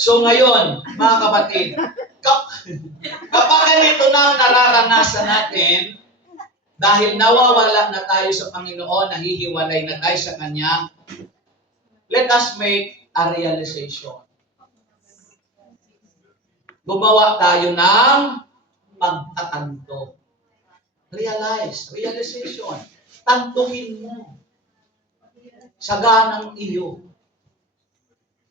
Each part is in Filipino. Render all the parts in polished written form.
So ngayon, mga kapatid, kapag ganito na ang nararanasan natin, dahil nawawala na tayo sa Panginoon, nahihiwalay na tayo sa Kanya, let us make a realization. Gumawa tayo ng pagtatanto. Realization. Tantuhin mo. Saganang iyo.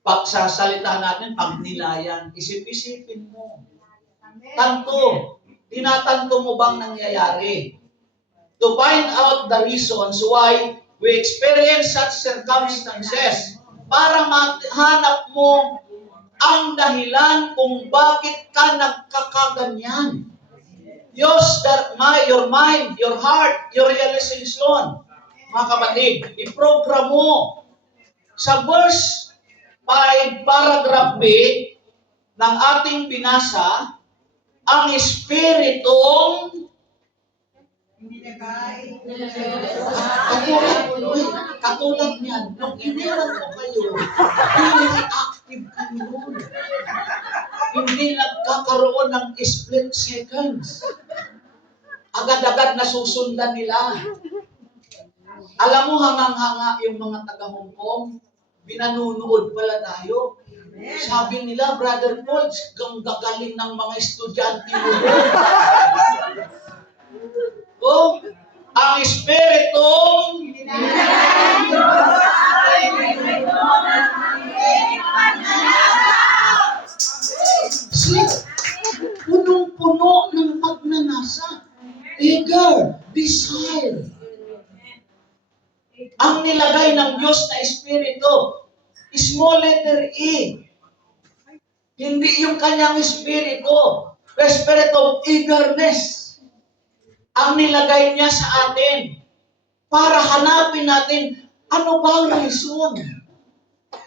Pag sa salita natin, pagnilayan, isip-isipin mo. Tanto. Tinatanto mo bang nangyayari? To find out the reasons why we experience such circumstances, para mahanap mo ang dahilan kung bakit ka nagkakaganyan. Use your mind, your heart, your realization. Mga kapatid, i-program mo. Sa verse 5, paragraph B, ng ating binasa, ang Espiritong katulad niyan, nung iniwan ko kayo, very active kayo nun. Hindi nagkakaroon ng split seconds. Agad-agad nasusundan nila. Alam mo, hangang-hanga yung mga taga-Hong Kong, binanunood pala tayo. Sabi nila, Brother Paul, gagaling ng mga estudyante mo. Oh, ang Espiritong punong-puno ng pagnanasa. Eager, desire. Ang nilagay ng Diyos na Espiritu, small letter E. Hindi yung kanyang Espiritu. The Spirit of eagerness. Ang nilagay niya sa atin para hanapin natin, ano ba ang reason?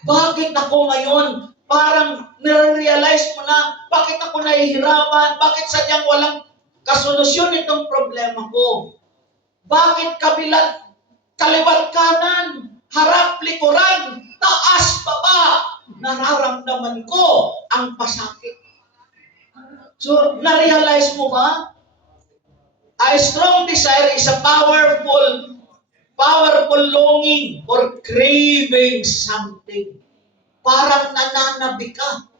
Bakit ako ngayon parang nare-realize mo na bakit ako nahihirapan? Bakit sadyang walang kasolusyon itong problema ko? Bakit kaliwat kanan, harap likuran, taas baba, nararamdaman ko ang pasakit? So, na-realize mo ba? A strong desire is a powerful longing or craving something. Parang nananabi ka.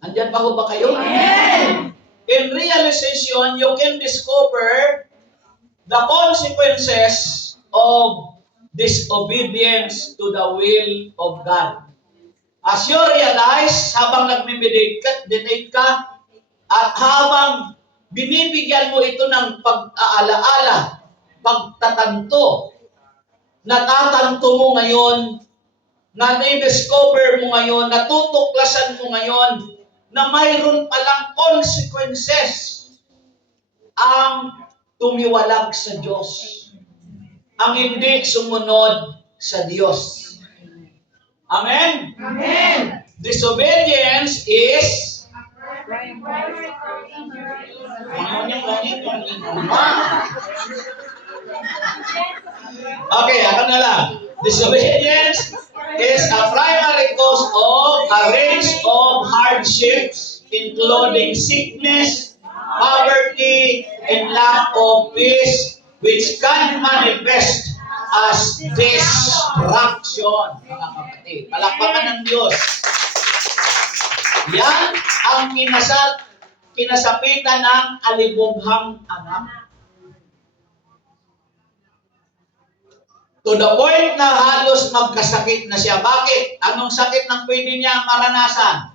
Andiyan pa ho ba kayo? Amen. In realization, you can discover the consequences of disobedience to the will of God. As you realize, habang nagme-meditate ka, at habang binibigyan mo ito ng pag-aalaala, pagtatanto, natatanto mo ngayon, na-discover mo ngayon, natutuklasan mo ngayon, na mayroon palang consequences ang tumiwalag sa Diyos, ang hindi sumunod sa Diyos. Amen? Amen. Disobedience is okay, ako na lang. Disobedience is a primary cause of a range of hardships, including sickness, poverty, and lack of peace, which can manifest as destruction. Mga kapatid, palakpakan ng Diyos. Yan ang kinasapitan ng alibughang anak. To the point na halos magkasakit na siya. Bakit? Anong sakit nang pwede niya maranasan?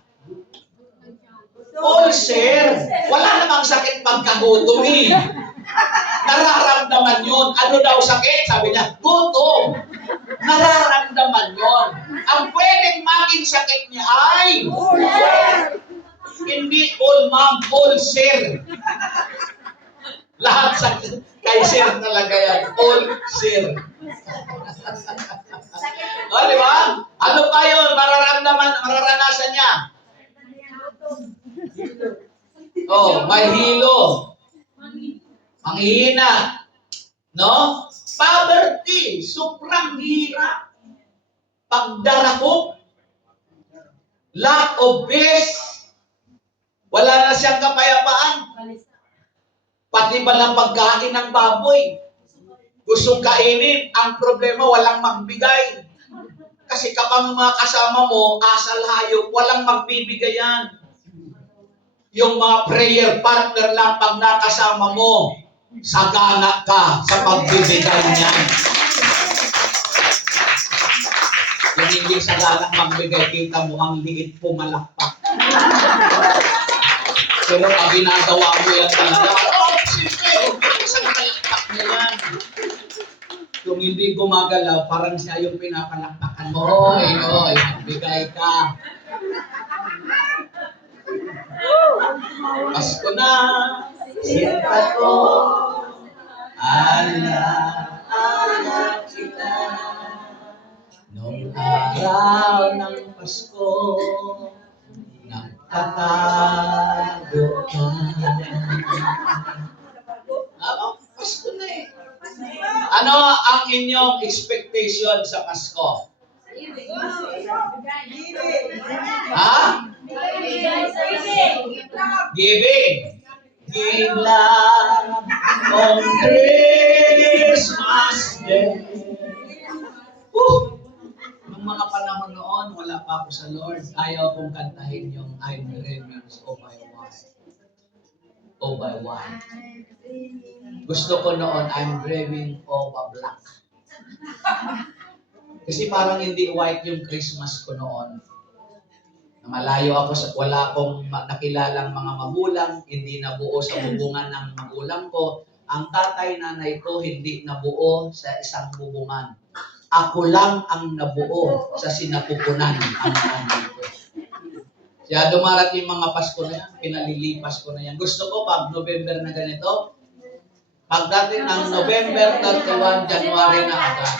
Ulcer. Wala namang sakit pagkagutom eh. Nararamdaman yun. Ano daw sakit? Sabi niya, gutom. Nararamdaman yun. Ang pwedeng maging sakit niya ay ulcer. Hindi all ma'am, ulcer. Lahat sa kay sir talaga yan. Ulcer. O, di ba? Ano pa yun? Mararanasan niya? May hilo. Manghihina. No? Poverty. Sobrang hirap. Pagdarakop. lack of peace, wala na siyang kapayapaan. Pati ba ng pagkain ng baboy? Gustong kainin, ang problema walang magbigay. Kasi kapag mga kasama mo, asal hayop, walang magbibigay yan. Yung mga prayer partner lang pag nakasama mo, sagana ka sa pagbibigay niyan. Yung hindi sagana magbigay, kita mo ang liit pumalakpak. Pero pag ginagawa mo yan talaga, isang palakpak na yan. Kung hindi gumagalaw, parang siya yung pinapalakpakan mo. Oy, magbigay ka. Pasko na, sinta ko, ala kita. Nung araw ng Pasko, nagtatago ka. Pasko na eh. Ano ang inyong expectation sa Pasko? Ha? Giving. Give love on Christmas Day. Nung mga panahon noon, wala pa ako sa Lord. Ayaw kong kantahin yung I'm dreaming of my wife. Oh my wife. Gusto ko noon, I'm dreaming of a black. Kasi parang hindi white yung Christmas ko noon. Malayo ako, wala akong nakilalang mga magulang, hindi nabuo sa bubungan ng magulang ko. Ang tatay, nanay ko, hindi nabuo sa isang bubungan. Ako lang ang nabuo sa sinapupunan ang nanay ko. Kaya dumarating mga Pasko na yan, pinalilipas ko na yan. Gusto ko pag November na ganito, pagdating ng November 31, January na agad.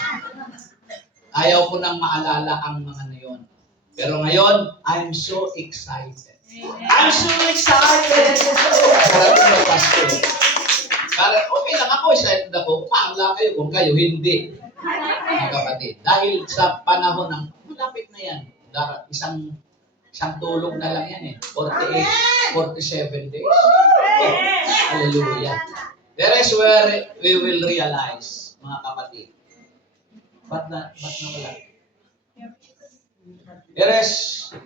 Ayaw ko nang maalala ang mga na yun. Pero ngayon, I'm so excited. I'm so excited! Parating na Pasko. Okay lang ako, excited ako. Paala kayo kung kayo hindi. Mga kapatid. Dahil sa panahon ng, malapit na yan. Isang tulog na lang yan eh. 48, 47 days. Oh, hallelujah. There is where we will realize, mga kapatid. Ba't na wala? There is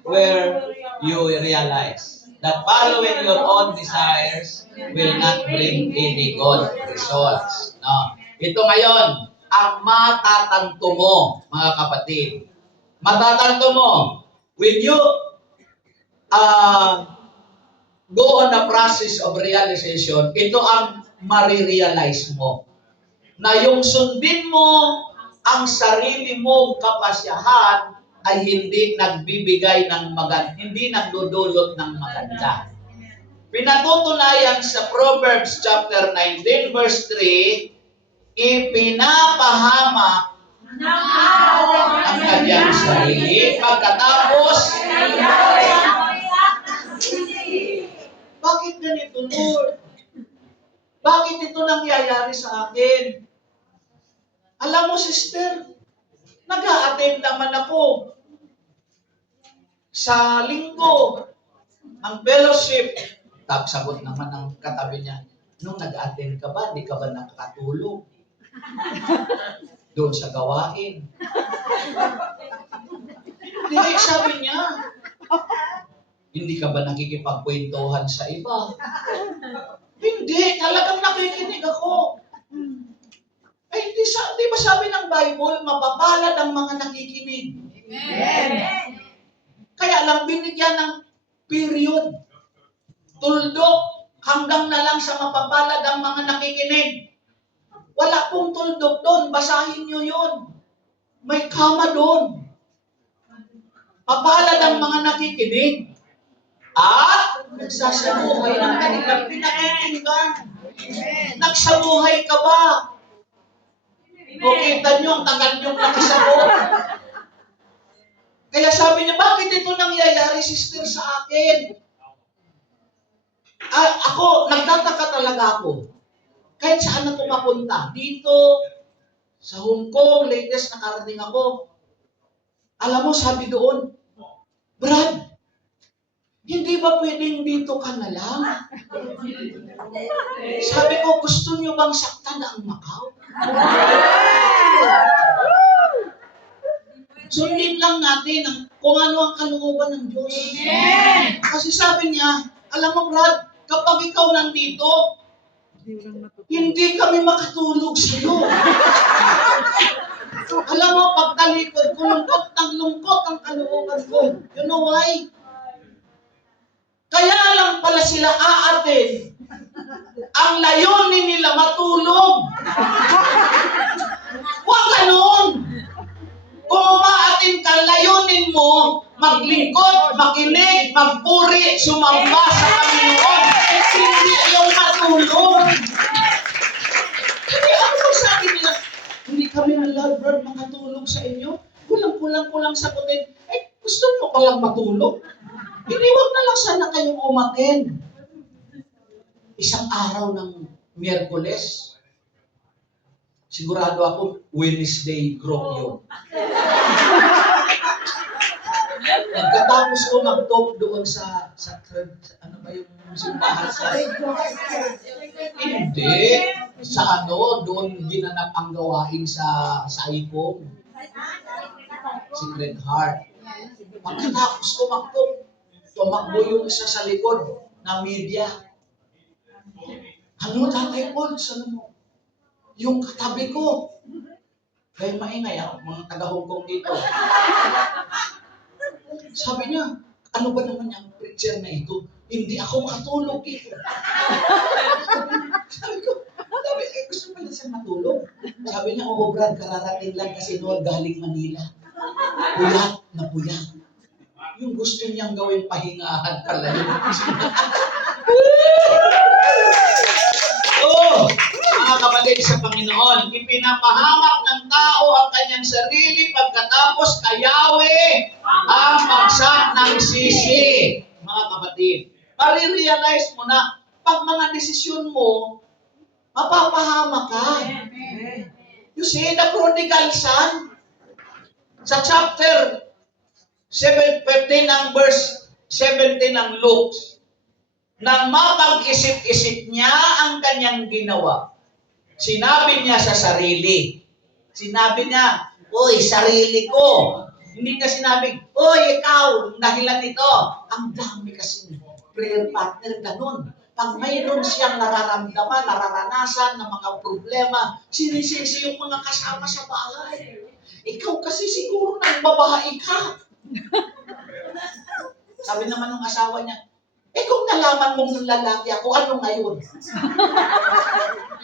where you will realize that following your own desires will not bring any good results. No. Ito ngayon, ang matatanto mo, mga kapatid. Matatanto mo, when you go on the process of realization, ito ang marirealize mo. Na yung sundin mo ang sarili mong kapasyahan ay hindi nagbibigay ng maganda, hindi nagdudulot ng maganda. Pinatutunayan sa Proverbs chapter 19 verse 3, ipinapahamak ang kanyang sarili pagkatapos bakit ganito, Lord? Bakit ito nangyayari sa akin? Alam mo, sister, nag-a-attend naman ako sa linggo ang fellowship. Sagot naman ng katabi niya, nung nag-attend ka ba, di ka ba nakakatulog? Doon sa gawain. Hindi, sabi niya, hindi ka ba nakikipagkwentuhan sa iba? Hindi, talagang nakikinig ako. Ay, di ba sabi ng Bible, mapapalad ang mga nakikinig? Amen. Kaya lang binigyan ng period. Tuldok, hanggang na lang sa mapapalad ang mga nakikinig. Wala pong tuldok doon, basahin nyo yun. May kama doon. Papalad ang mga nakikinig. At nagsasabuhay ng kanilang pinakikinggan. Nagsabuhay ka ba? O kita nyo, ang tagal nyo nakisabuhay. Kaya sabi niya, bakit ito nangyayari, sister, sa akin? Ako, nagtataka talaga ako. Kahit saan ako mapunta. Dito, sa Hong Kong, latest nakarating ako. Alam mo, sabi doon, Brad, Hindi ba pwedeng dito ka na lang? Sabi ko, gusto niyo bang saktan ang Macau? Sundin lang natin kung ano ang kalooban ng Diyos. Kasi sabi niya, alam mo Brad, kapag ikaw nandito, hindi kami makatulog sa iyo. Alam mo, pagtalikod ko, lungkot ang kalooban ko. You know why? Kaya lang pala sila aatin. Ang layunin nila matulog. Huwag ganun. Kung umaatin ka, layunin mo, maglingkod, makinig, magpuri, sumamba sa Panginoon. Hindi yung matulog. Hindi ako sabi nila, hindi kami Brad, makatulog sa inyo. Kulang sagutin. Gusto mo palang matulog? Hindi, wag na lang sana kayong umatin. Isang araw ng Miyerkules, sigurado ako, Wednesday group yun. Pagkatapos ko mag-talk doon sa ano ba yung simbahan sa... Hindi. Sa doon ginanap ang gawain sa ICOM. Sacred Heart. Pagkatapos ko mag-talk, tumakbo yung isa sa likod na media. Ano, Tatay Paul, ano mo? Yung katabi ko. Kaya maingay mga taga-Hong Kong dito. Sabi niya, ano ba naman yung preacher na ito? Hindi ako makatulog dito. Sabi ko, gusto pa niya siya matulog? Sabi niya, oo Brad, kararating lang kasi noon galing Manila. Puyat na puyat. Yung gusto niyang gawin pahingahan pala yun. Mga kapatid sa Panginoon, ipinapahamak ng tao ang kanyang sarili pagkatapos kayawe ang bagsak ng sisi. Mga kapatid, marirealize mo na pag mga desisyon mo, mapapahamak ka. You see, the prodigal son, sa chapter 15 ng verse 17 ng Luke, nang mapag-isip-isip niya ang kanyang ginawa, sinabi niya sa sarili. Sinabi niya, "Uy, sarili ko." Hindi niya sinabing, "Uy, ikaw, dahilan nito." Ang dami kasi prayer partner ganun. Pag mayroon siyang nararamdaman, nararanasan ng mga problema, sinisisi yung mga kasama sa bahay. Ikaw kasi siguro nagbabahay ka. Sabi naman ng asawa niya, kung nalaman mong lalaki ako, ano ngayon?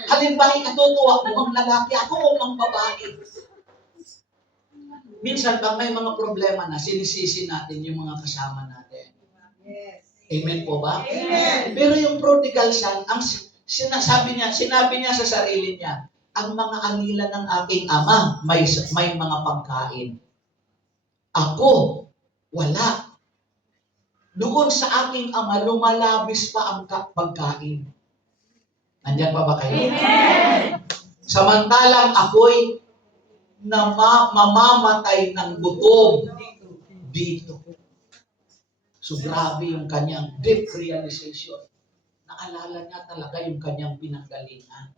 Halimbawa, ikatutuwa mo ang lalaki ako o ang babae. Minsan, pag may mga problema na, sinisisi natin yung mga kasama natin. Amen po ba? Amen. Pero yung prodigal son, ang sinabi niya sa sarili niya, ang mga anila ng aking ama, may mga pagkain. Ako, wala. Doon sa aking ama, lumalabis pa ang pagkain. Nandiyan pa ba kayo? Amen! Samantalang ako'y mamamatay ng gutom dito. So grabe yung kanyang deep realization. Naalala niya talaga yung kanyang pinanggalingan.